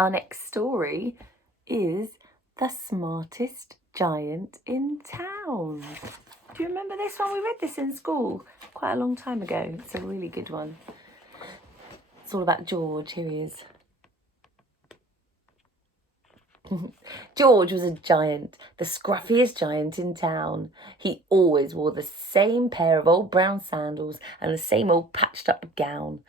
Our next story is The Smartest Giant in Town. Do you remember this one? We read this in school quite a long time ago. It's a really good one. It's all about George. Here he is. George was a giant, the scruffiest giant in town. He always wore the same pair of old brown sandals and the same old patched up gown.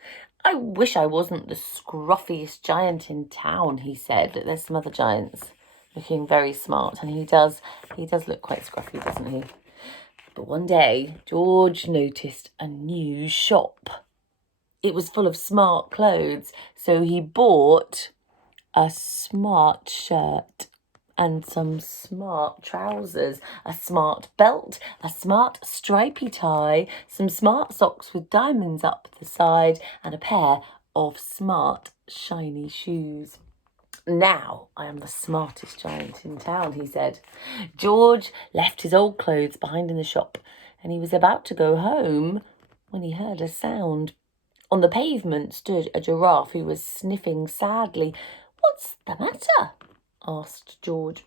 I wish I wasn't the scruffiest giant in town, he said. There's some other giants looking very smart, and he does look quite scruffy, doesn't he? But one day, George noticed a new shop. It was full of smart clothes, so he bought a smart shirt and some smart trousers, a smart belt, a smart stripy tie, some smart socks with diamonds up the side, and a pair of smart shiny shoes. Now I am the smartest giant in town, he said. George left his old clothes behind in the shop, and he was about to go home when he heard a sound. On the pavement stood a giraffe who was sniffing sadly. "What's the matter?" asked George.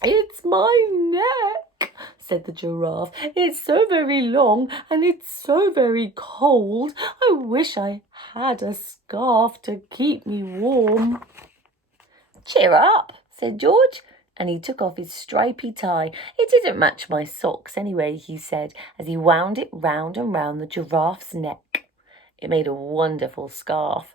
"It's my neck," said the giraffe. "It's so very long and it's so very cold. I wish I had a scarf to keep me warm." "Cheer up," said George, and he took off his stripy tie. "It didn't match my socks anyway," he said, as he wound it round and round the giraffe's neck. It made a wonderful scarf.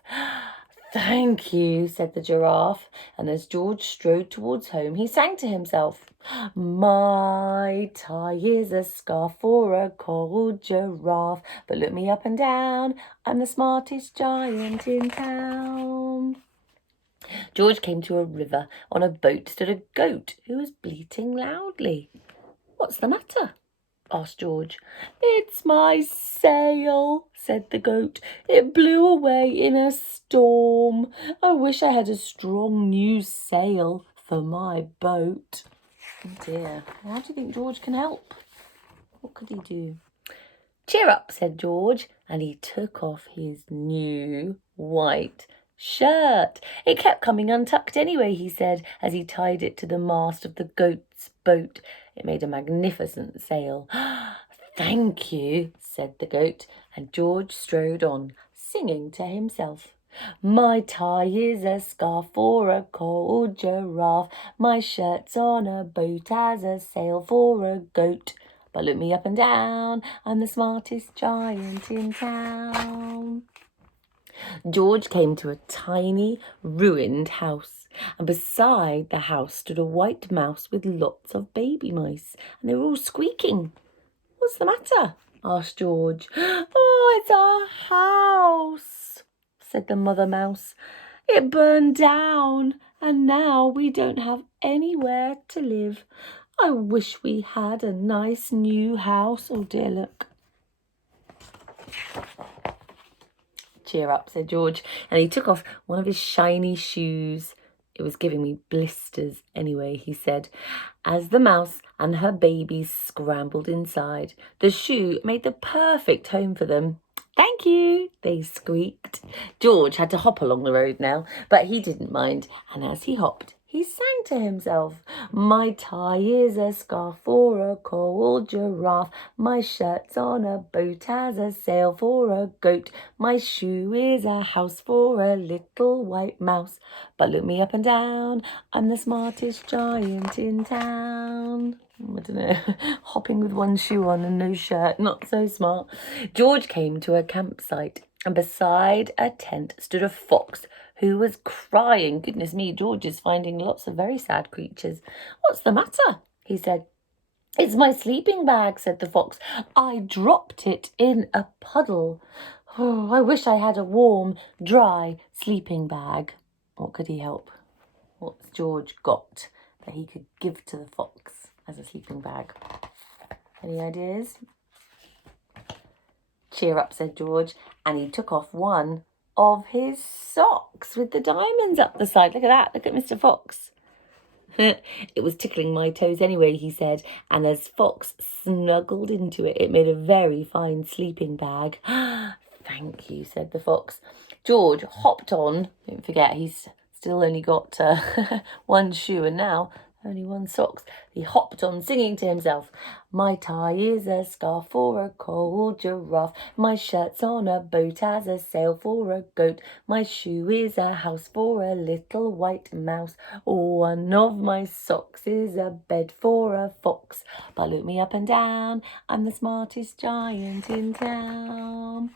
"Thank you," said the giraffe, and as George strode towards home, he sang to himself, "My tie is a scarf for a cold giraffe, but look me up and down, I'm the smartest giant in town." George came to a river. On a boat stood a goat who was bleating loudly. "What's the matter?" asked George. "It's my sail," said the goat. "It blew away in a storm. I wish I had a strong new sail for my boat." Oh dear, how do you think George can help? What could he do? "Cheer up," said George, and he took off his new white shirt. It kept coming untucked anyway, he said, as he tied it to the mast of the goat's boat. It made a magnificent sail. "Thank you," said the goat, and George strode on, singing to himself. "My tie is a scarf for a cold giraffe. My shirt's on a boat as a sail for a goat. But look me up and down, I'm the smartest giant in town." George came to a tiny, ruined house, and beside the house stood a white mouse with lots of baby mice, and they were all squeaking. "What's the matter?" asked George. "Oh, it's our house," said the mother mouse. "It burned down, and now we don't have anywhere to live. I wish we had a nice new house." Oh dear, look. "Cheer up," said George, and he took off one of his shiny shoes. "It was giving me blisters anyway," he said, as the mouse and her babies scrambled inside. The shoe made the perfect home for them. "Thank you," they squeaked. George had to hop along the road now, but he didn't mind, and as he hopped, he sang to himself. "My tie is a scarf for a cold giraffe. My shirt's on a boat as a sail for a goat. My shoe is a house for a little white mouse. But look me up and down, I'm the smartest giant in town." I don't know, hopping with one shoe on and no shirt, not so smart. George came to a campsite, and beside a tent stood a fox who was crying. Goodness me, George is finding lots of very sad creatures. "What's the matter?" he said. "It's my sleeping bag," said the fox. "I dropped it in a puddle. Oh, I wish I had a warm, dry sleeping bag." What could he help? What's George got that he could give to the fox as a sleeping bag? Any ideas? "Cheer up," said George, and he took off one of his socks with the diamonds up the side. Look at that. Look at Mr. Fox. "It was tickling my toes anyway," he said, and as Fox snuggled into it, it made a very fine sleeping bag. "Thank you," said the fox. George hopped on. Don't forget, he's still only got one shoe and now only one socks. He hopped on singing to himself. My tie is a scarf for a cold giraffe. My shirt's on a boat as a sail for a goat. My shoe is a house for a little white mouse. One of my socks is a bed for a fox. But look me up and down, I'm the smartest giant in town.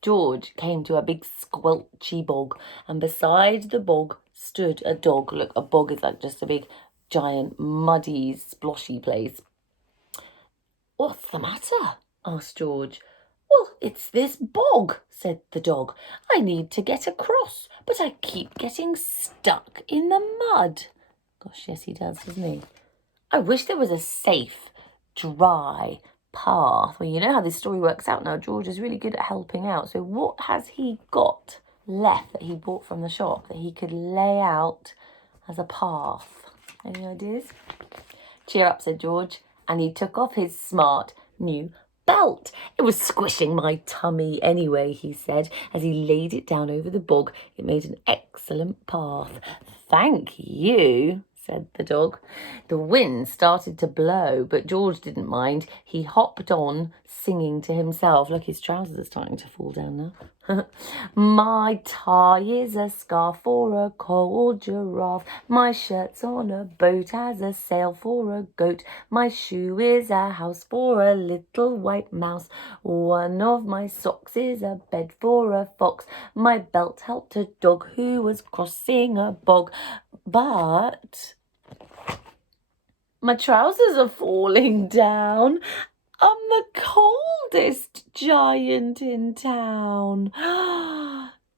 George came to a big squelchy bog, and beside the bog stood a dog. Look, a bog is like just a big, giant, muddy, sploshy place. What's the matter? Asked George. Well, it's this bog, said the dog. I need to get across, but I keep getting stuck in the mud. Gosh, yes, he does, doesn't he? I wish there was a safe, dry path. Well, you know how this story works out now. George is really good at helping out. So what has he got left that he bought from the shop that he could lay out as a path? Any ideas? Cheer up, said George, and he took off his smart new belt. It was squishing my tummy anyway, he said, as he laid it down over the bog. It made an excellent path. Thank you, said the dog. The wind started to blow, but George didn't mind. He hopped on, singing to himself. Look, his trousers are starting to fall down now. My tie is a scarf for a cold giraffe. My shirt's on a boat as a sail for a goat. My shoe is a house for a little white mouse. One of my socks is a bed for a fox. My belt helped a dog who was crossing a bog. But my trousers are falling down. I'm the coldest giant in town.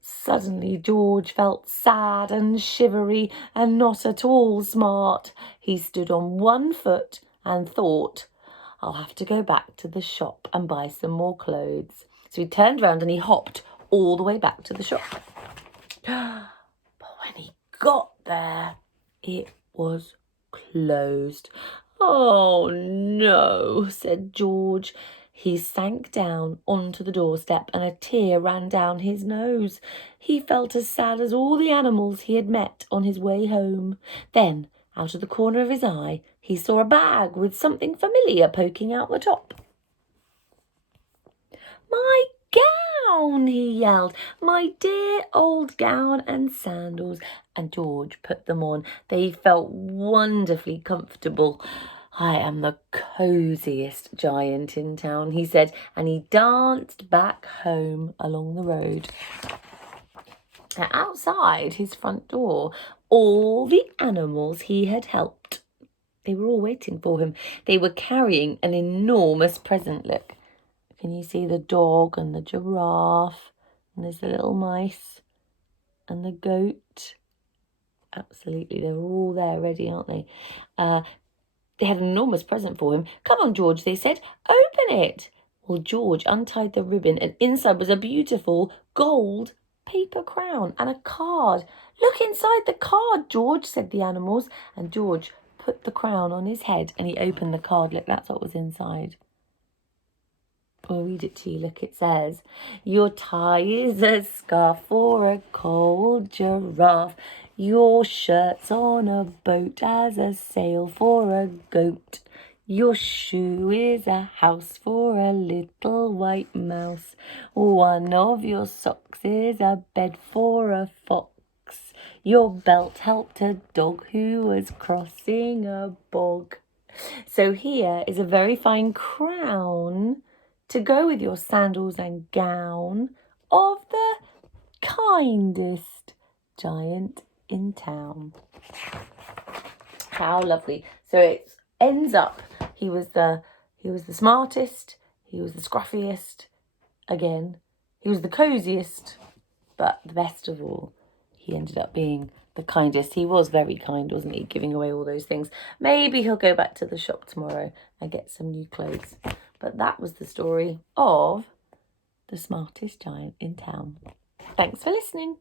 Suddenly George felt sad and shivery and not at all smart. He stood on one foot and thought, I'll have to go back to the shop and buy some more clothes. So he turned round and he hopped all the way back to the shop. But when he got there, it was closed. Oh no, said George. He sank down onto the doorstep and a tear ran down his nose. He felt as sad as all the animals he had met on his way home. Then, out of the corner of his eye, he saw a bag with something familiar poking out the top. My gown, he yelled, my dear old gown and sandals. And George put them on. They felt wonderfully comfortable. I am the cosiest giant in town, he said, and he danced back home along the road. Now, outside his front door, all the animals he had helped, they were all waiting for him. They were carrying an enormous present. Look, can you see the dog and the giraffe? And there's the little mice and the goat. Absolutely, they're all there ready, aren't they? They had an enormous present for him. Come on, George, they said. Open it. Well, George untied the ribbon and inside was a beautiful gold paper crown and a card. Look inside the card, George, said the animals. And George put the crown on his head and he opened the card. Look, that's what was inside. I'll read it to you. Look, it says, your tie is a scarf for a cold giraffe. Your shirt's on a boat as a sail for a goat. Your shoe is a house for a little white mouse. One of your socks is a bed for a fox. Your belt helped a dog who was crossing a bog. So here is a very fine crown to go with your sandals and gown of the kindest giant in town. How lovely. So it ends up he was the smartest, he was the scruffiest, again, he was the cosiest, but the best of all, he ended up being the kindest. He was very kind, wasn't he, giving away all those things. Maybe he'll go back to the shop tomorrow and get some new clothes. But that was the story of the smartest giant in town. Thanks for listening.